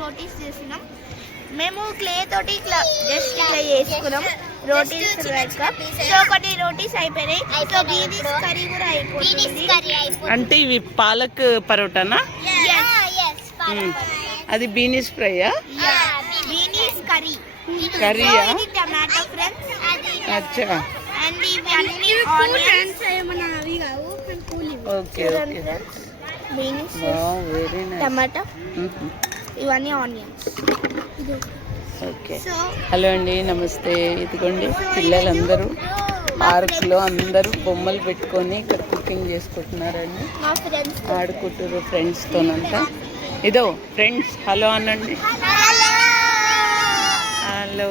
రోటీస్ చేసినాం మేము క్లే తోటి ఇట్లా జస్ట్ ఇట్లా చేసుకున్నాం రోటీస్. సో ఒకటి రోటీస్ అయిపోయినాయి. సో బీనీస్ కర్రీ కూడా అయిపోయింది. అంటే ఇవి పాలక్ పరోటానా? అది బీనీస్ ఫ్రైయా? Beans curry. కర్రీయా? Tomato friends. అచ్చా. అండ్ ఇవి అన్ని ఆనియన్స్ ఏమన్నా అవి కావు. Okay okay. Beans, very nice. Tomato, ఇవన్నీ ఆనియన్స్. ఓకే. హలో అండి, నమస్తే. ఇదిగోండి పిల్లలందరూ పార్క్లో అందరూ బొమ్మలు పెట్టుకొని ఇక్కడ కుకింగ్ చేసుకుంటున్నారండి, ఆడుకుంటారు ఫ్రెండ్స్తోనంతా. ఇదో ఫ్రెండ్స్ హలో అనండి. హలో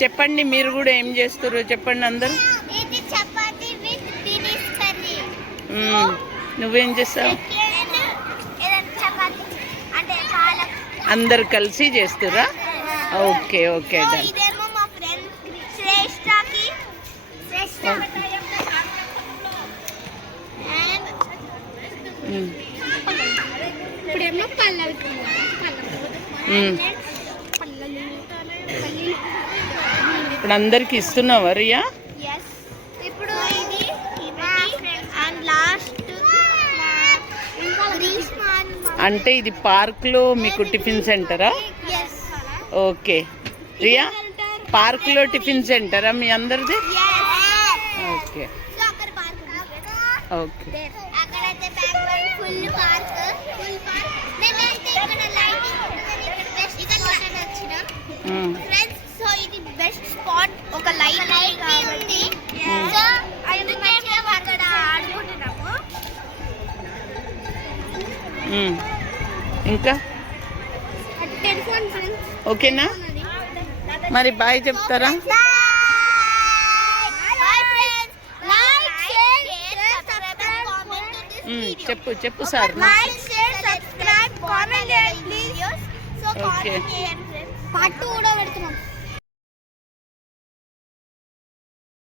చెప్పండి, మీరు కూడా ఏం చేస్తారు చెప్పండి అందరూ. నువ్వేం చేస్తావు? అందరు కలిసి చేస్తురా? Okay okay done. ఇప్పుడు అందరికి ఇస్తున్నావా రియా? అంటే ఇది పార్క్లో మీకు టిఫిన్ సెంటరా? ఓకే రియా, పార్క్లో టిఫిన్ సెంటరా మీ అందరిది? Okay okay. ఒక లైట్ కాబట్టి ఇంకా ఓకేనా? మరి బాయ్ చెప్తారా? చెప్పు చెప్పు సార్. ఓకే.